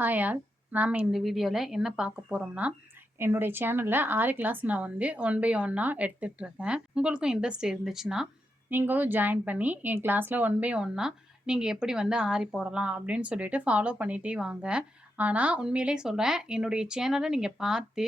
Hi all. நாம இந்த வீடியோல என்ன பார்க்க போறோம்னா, என்னுடைய சேனல்ல ஆரி கிளாஸ் நான் வந்து ஒன் பை ஒன்னா எடுத்துட்டு இருக்கேன். உங்களுக்கும் இன்ட்ரெஸ்ட் இருந்துச்சுன்னா, நீங்களும் ஜாயின் பண்ணி என் கிளாஸ்ல ஒன் பை ஒன்னா நீங்க எப்படி வந்து ஆரி போடலாம் அப்படின்னு சொல்லிட்டு ஃபாலோ பண்ணிட்டே வாங்க. ஆனா உண்மையிலேயே சொல்றேன், என்னுடைய சேனல நீங்க பார்த்து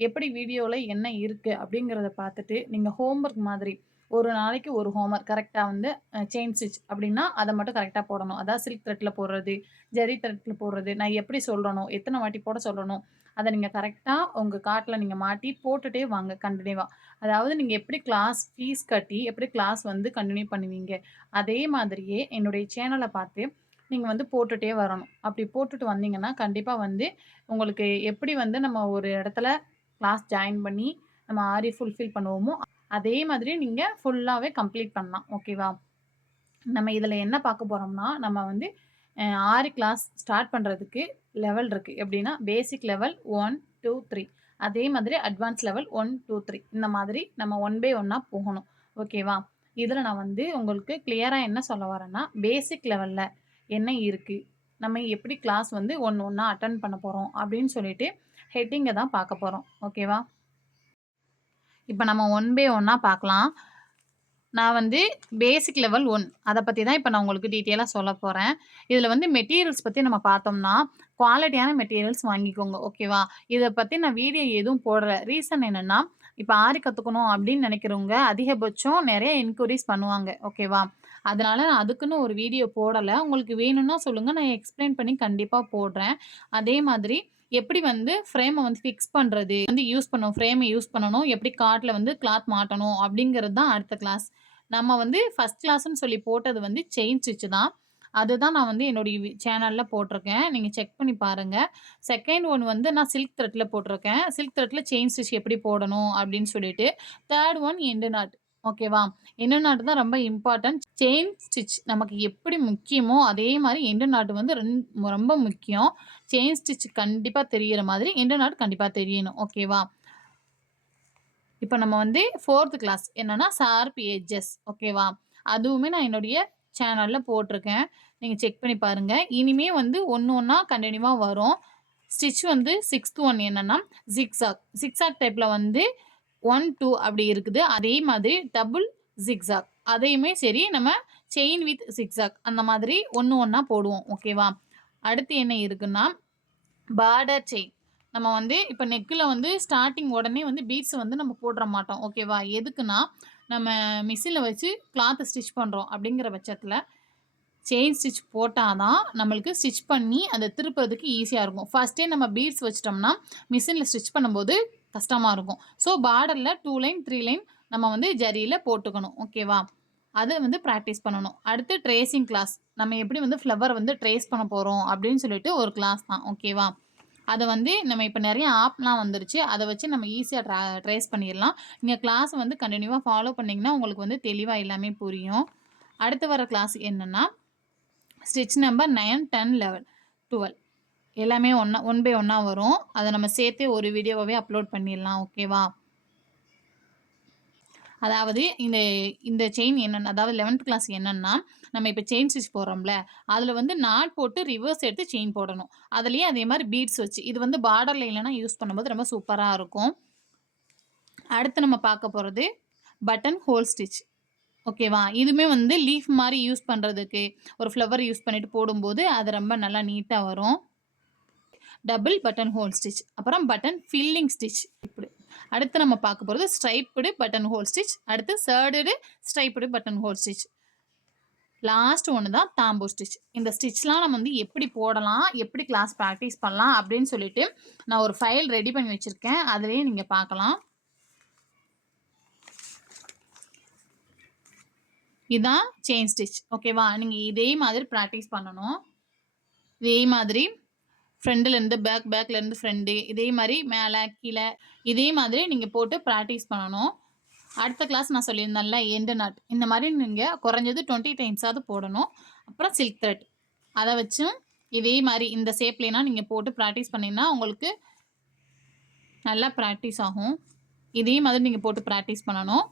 எப்படி வீடியோல என்ன இருக்கு அப்படிங்கிறத பார்த்துட்டு, நீங்க ஹோம்வொர்க் மாதிரி ஒரு நாளைக்கு ஒரு ஹோம்வொர்க் கரெக்ட்டா வந்து செயின் ஸ்டிச் அப்படின்னா, அத மட்டும் கரெக்ட்டா போடணும். அதாவது சில்க் த்ரெட்ல போடுறது, ஜரி த்ரெட்ல போடுறது, நான் எப்படி சொல்லணும், எத்தன வாட்டி போட சொல்லணும், அத நீங்க கரெக்ட்டா உங்க கார்ட்ல நீங்க மாட்டி போட்டுட்டே வாங்க கன்டினியூவா. அதாவது நீங்க எப்படி கிளாஸ் ஃபீஸ் கட்டி எப்படி கிளாஸ் வந்து கன்டின்யூ பண்ணுவீங்க, அதே மாதிரியே என்னுடைய சேனல பார்த்து நீங்க வந்து போட்டுட்டே வரணும். அப்படி போட்டுட்டு வந்தீங்கன்னா, கண்டிப்பா வந்து உங்களுக்கு எப்படி வந்து நம்ம ஒரு இடத்துல கிளாஸ் ஜாயின் பண்ணி நம்ம ஆரி ஃபுல்ஃபில் பண்ணுவோமோ, அதே மாதிரி நீங்க ஃபுல்லாவே கம்ப்ளீட் பண்ணலாம். ஓகேவா? நம்ம இதுல என்ன பார்க்க போறோம்னா, நம்ம வந்து ஆரி கிளாஸ் ஸ்டார்ட் பண்றதுக்கு லெவல் இருக்கு. எப்படின்னா, பேசிக் லெவல் 1, 2, 3 அதே மாதிரி அட்வான்ஸ் லெவல் 1, 2, 3 இந்த மாதிரி நம்ம ஒன் பை ஒன்னா போகணும். ஓகேவா? இதுல நான் வந்து உங்களுக்கு கிளியரா என்ன சொல்ல வரேன்னா, பேசிக் லெவல்ல என்ன இருக்கு? நம்ம எப்படி கிளாஸ் வந்து ஒண்ணு ஒண்ணா அட்டெண்ட் பண்ண போறோம் அப்படின்னு சொல்லிட்டு ஹெட்டிங்க தான் பார்க்க போறோம். ஓகேவா? இப்ப நம்ம ஒன் பை ஒன்னா பார்க்கலாம். நான் வந்து பேசிக் லெவல் 1 அத பத்தி தான் இப்ப நான் உங்களுக்கு டீட்டெயிலா சொல்லப் போறேன். இதுல வந்து மெட்டீரியல்ஸ் பத்தி நம்ம பார்த்தோம்னா, குவாலிட்டியான மெட்டீரியல்ஸ் வாங்கிக்கோங்க. ஓகேவா? இத பத்தி நான் வீடியோ எதுவும் போடல. ரீசன் என்னன்னா, இப்ப ஆரி கத்துக்கணும் அப்படின்னு நினைக்கிறவங்க அதிகபட்சம் நெறைய என்குயரீஸ் பண்ணுவாங்க. ஓகேவா? அதனால நான் அதுக்குன்னு ஒரு வீடியோ போடல. உங்களுக்கு வேணும்னா சொல்லுங்க. நான் எக்ஸ்பிளைன் பண்ணி கண்டிப்பா போடுறேன். அதே மாதிரி எப்படி வந்து ஃப்ரேம வந்து ஃபிக்ஸ் பண்றது, வந்து ஃப்ரேம யூஸ் பண்ணணும். எப்படி கார்ட்ல வந்து கிளாத் மாட்டணும் அப்படிங்கிறது தான் அடுத்த கிளாஸ். நம்ம வந்து ஃபர்ஸ்ட் கிளாஸ்ன்னு சொல்லி போட்டது வந்து செயின் ஸ்டிச் தான். அதுதான் நான் வந்து என்னுடைய சேனல்ல போட்டிருக்கேன். நீங்க செக் பண்ணி பாருங்க. செகண்ட் ஒன் வந்து நான் சில்க் த்ரெட்ல போட்டிருக்கேன். சில்க் த்ரெட்ல செயின் ஸ்டிச் எப்படி போடணும் அப்படின்னு சொல்லிட்டு. Third one end not. ஓகேவா? எண்டு நாட் தான் ரொம்ப இம்பார்ட்டன்ட். செயின் ஸ்டிச் நமக்கு எப்படி முக்கியமோ, அதே மாரி எண்டு நாட் வந்து ரொம்ப முக்கியம். செயின் ஸ்டிச் கண்டிப்பா தெரியிற மாதிரி எண்டு நாட் கண்டிப்பா தெரியணும். ஓகேவா? இப்ப நம்ம வந்து 4த் கிளாஸ் என்னன்னா, ஷார்ப் எட்ஜஸ் ஓகேவா? அதுவுமே நான் என்னுடைய சேனல்ல போட்டிருக்கேன். நீங்க செக் பண்ணி பாருங்க. இனிமே வந்து ஒண்ணு ஒண்ணா கன்டினியூவா வரும். ஸ்டிச் வந்து 6த் ஒன் என்னன்னா, ஜிக்ஸாக். ஜிக்ஸாக் டைப்ல வந்து 1, 2 அப்படி இருக்குது. அதே மாதிரி டபுள் ஜிக்ஸாக். அதையுமே சரி நம்ம செயின் வித் ஜிக்ஸாக் அந்த மாதிரி ஒண்ணு ஒண்ணா போடுவோம். ஓகேவா? அடுத்து என்ன இருக்குன்னா பார்டர் செயின். நம்ம வந்து இப்ப நெக்ல வந்து ஸ்டார்ட்டிங் உடனே வந்து பீட்ஸ் வந்து நம்ம போட்ற மாட்டோம். ஓகேவா? எதுக்குன்னா, நம்ம மிஷின்ல வச்சு கிளாத் ஸ்டிச் பண்றோம் அப்படிங்கிற பட்சத்தில, செயின் ஸ்டிச் போட்டா தான் நம்மளுக்கு ஸ்டிச் பண்ணி அத திருப்புறதுக்கு ஈஸியா இருக்கும். ஃபர்ஸ்ட்டே நம்ம பீட்ஸ் வச்சுட்டோம்னா, மிஷின்ல ஸ்டிச் பண்ணும்போது கஷ்டமா இருக்கும். ஸோ பார்டர்ல 2 லைன், 3 லைன் நம்ம வந்து ஜரியில போட்டுக்கணும். ஓகேவா? அத வந்து பிராக்டிஸ் பண்ணணும். அடுத்து ட்ரேசிங் கிளாஸ். நம்ம எப்படி வந்து ஃப்ளவர் வந்து ட்ரேஸ் பண்ண போறோம் அப்படின்னு சொல்லிட்டு ஒரு கிளாஸ் தான். ஓகேவா? அத வந்து நம்ம இப்ப நெறைய ஆப்லாம் வந்துருச்சு. அத வச்சு நம்ம ஈஸியா ட்ரேஸ் பண்ணிறலாம். நீங்க கிளாஸ் வந்து கன்டினியூவா ஃபாலோ பண்ணீங்கன்னா, உங்களுக்கு வந்து தெளிவா எல்லாமே புரியும். அடுத்து வர கிளாஸ் என்னன்னா, ஸ்டிச் நம்பர் 9, 10, 11, 12 எல்லாமே ஒன் பை ஒன்னா வரும். அத நம்ம சேர்த்தே ஒரு வீடியோவாவே அப்லோட் பண்ணிறலாம். ஓகேவா? அதாவது இந்த இந்த செயின் என்னன்னா அதாவது 11த் கிளாஸ் என்னன்னா, நம்ம இப்ப செயின் ஸ்டிச் போடுறோம்ல, அதுல வந்து நாட் போட்டு ரிவர்ஸ் எடுத்து செயின் போடணும். அதுலயே அதே மாரி பீட்ஸ் வச்சு. இது வந்து பார்டர் லைன்லலாம் யூஸ் பண்ணும்போது ரொம்ப சூப்பரா இருக்கும். அடுத்து நம்ம பார்க்க போறது பட்டன் ஹோல் ஸ்டிச். ஓகேவா? இதுவுமே வந்து லீஃப் மாரி யூஸ் பண்றதுக்கு, ஒரு ஃப்ளவர் யூஸ் பண்ணிட்டு போடும்போது, அது ரொம்ப நல்லா நீட்டா வரும். Double button whole stitch. அப்புறம் பட்டன் ஃபில்லிங் ஸ்டிச். இப்படி. அடுத்து நம்ம பார்க்க போறது ஸ்ட்ரைப்டு பட்டன் ஹோல் ஸ்டிச். அடுத்து shaded striped button whole stitch. Last ஒண்ணு தான் தாம்பூ ஸ்டிச். இந்த ஸ்டிச்லாம் நம்ம வந்து எப்படி போடலாம், எப்படி கிளாஸ் பிராக்டிஸ் பண்ணலாம் அப்படின்னு சொல்லிட்டு, நான் ஒரு ஃபைல் ரெடி பண்ணி வச்சிருக்கேன். அதிலேயே நீங்க பார்க்கலாம். இதான் செயின் ஸ்டிச். ஓகேவா? நீங்க இதே மாதிரி பிராக்டிஸ் பண்ணணும். இதே மாதிரி ஃப்ரண்ட்லேருந்து பேக்லேருந்து ஃப்ரண்ட் இதே மாரி மேல, கீழ இதே மாதிரி நீங்க போட்டு பிராக்டிஸ் பண்ணணும். அடுத்த கிளாஸ் நான் சொல்லியிருந்தேன்ல எண்டு நாட். இந்த மாரி நீங்க குறைஞ்சது 20 டைம்ஸாவது போடணும். அப்புறம் சில்க் த்ரெட். அத வச்சும் இதே மாரி இந்த ஷேப்லலாம் நீங்க போட்டு பிராக்டிஸ் பண்ணீங்கன்னா, உங்களுக்கு நல்லா பிராக்டிஸ் ஆகும். இதே மாதிரி நீங்க போட்டு பிராக்டிஸ் பண்ணணும்.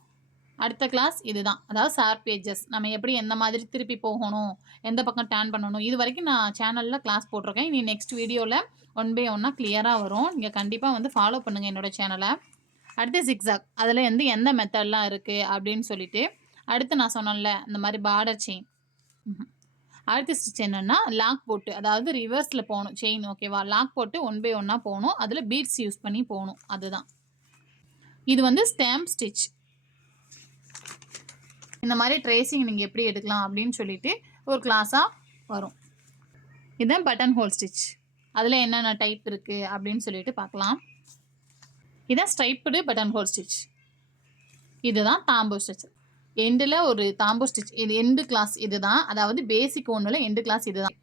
அடுத்த கிளாஸ் இதுதான். அதாவது ஷார்ப் எட்ஜஸ். நம்ம எப்படி எந்த மாதிரி திருப்பி போகணும், எந்த பக்கம் டர்ன் பண்ணணும். இதுவரைக்கும் நான் சேனல்ல கிளாஸ் போட்டிருக்கேன். இனி நெக்ஸ்ட் வீடியோல ஒன் பை ஒன்னா கிளியரா வரும். நீங்க கண்டிப்பா வந்து ஃபாலோ பண்ணுங்க என்னோட சேனல. அடுத்து ஜிக்ஸாக். அதுல வந்து எந்த மெத்தட்லாம் இருக்கு அப்படின்னு சொல்லிட்டு, அடுத்து நான் சொன்னேன்ல இந்த மாதிரி பார்டர் செயின். அடுத்த ஸ்டிச் என்னன்னா லாக் போட்டு, அதாவது ரிவர்ஸ்ல போகணும் செயின். ஓகேவா? லாக் போட்டு ஒன் பை ஒன்னா போகணும். அதுல பீட்ஸ் யூஸ் பண்ணி போகணும். அதுதான். இது வந்து ஸ்டாம்ப் ஸ்டிச். இந்த மாதிரி ட்ரேசிங் நீங்கள் எப்படி எடுக்கலாம் அப்படின்னு சொல்லிட்டு ஒரு கிளாஸாக வரும். இதுதான் பட்டன் ஹோல் ஸ்டிச். அதில் என்னென்ன டைப் இருக்குது அப்படின்னு சொல்லிட்டு பார்க்கலாம். இதான் ஸ்ட்ரைப்டு பட்டன் ஹோல் ஸ்டிச். இதுதான் தாம்பூ ஸ்டிச். எண்டில் ஒரு தாம்பூ ஸ்டிச். இது எண்டு கிளாஸ் இதுதான். அதாவது பேசிக் ஒன்றில் எண்டு கிளாஸ் இதுதான்.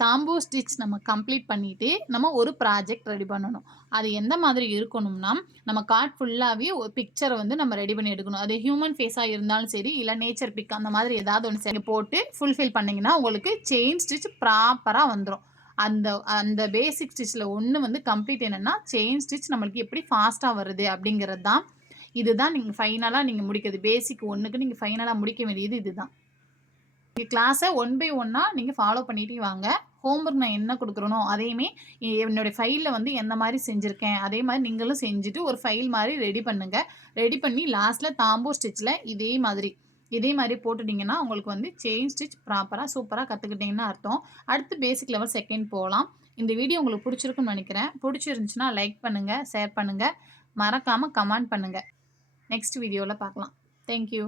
தாம்பூ ஸ்டிச் நம்ம கம்ப்ளீட் பண்ணிவிட்டு நம்ம ஒரு ப்ராஜெக்ட் ரெடி பண்ணணும். அது எந்த மாதிரி இருக்கணும்னா, நம்ம கார்ட் ஃபுல்லாகவே ஒரு பிக்சரை வந்து நம்ம ரெடி பண்ணி எடுக்கணும். அது ஹியூமன் ஃபேஸாக இருந்தாலும் சரி, இல்லை நேச்சர் பிக் அந்த மாதிரி ஏதாவது ஒன்று சரி போட்டு ஃபுல்ஃபில் பண்ணிங்கன்னா உங்களுக்கு செயின் ஸ்டிச் ப்ராப்பராக வந்துடும். அந்த அந்த பேசிக் ஸ்டிச்சில் ஒன்று வந்து கம்ப்ளீட் என்னென்னா செயின் ஸ்டிச் நம்மளுக்கு எப்படி ஃபாஸ்ட்டாக வருது அப்படிங்கிறது தான். இதுதான் நீங்கள் ஃபைனலாக நீங்கள் முடிக்கிறது. பேசிக் ஒன்றுக்கு நீங்கள் ஃபைனலாக முடிக்க வேண்டியது இதுதான். நீங்கள் கிளாஸை ஒன் பை ஒன்னாக நீங்கள் ஃபாலோ பண்ணிகிட்டே வாங்க. ஹோம்ஒர்க் நான் என்ன கொடுக்குறனோ அதையுமே என்னுடைய ஃபைலில் வந்து எந்த மாதிரி செஞ்சுருக்கேன் அதே மாதிரி நீங்களும் செஞ்சுட்டு ஒரு ஃபைல் மாதிரி ரெடி பண்ணுங்கள். ரெடி பண்ணி லாஸ்ட்டில் தாம்பூ ஸ்டிச்சில் இதே மாதிரி போட்டுட்டிங்கன்னா உங்களுக்கு வந்து செயின் ஸ்டிச் ப்ராப்பராக சூப்பராக கற்றுக்கிட்டிங்கன்னு அர்த்தம். அடுத்து பேசிக் லெவல் செகண்ட் போகலாம். இந்த வீடியோ உங்களுக்கு பிடிச்சிருக்குன்னு நினைக்கிறேன். பிடிச்சிருந்துச்சுன்னா லைக் பண்ணுங்கள், ஷேர் பண்ணுங்கள், மறக்காமல் கமெண்ட் பண்ணுங்கள். நெக்ஸ்ட் வீடியோவில் பார்க்கலாம். தேங்க்யூ.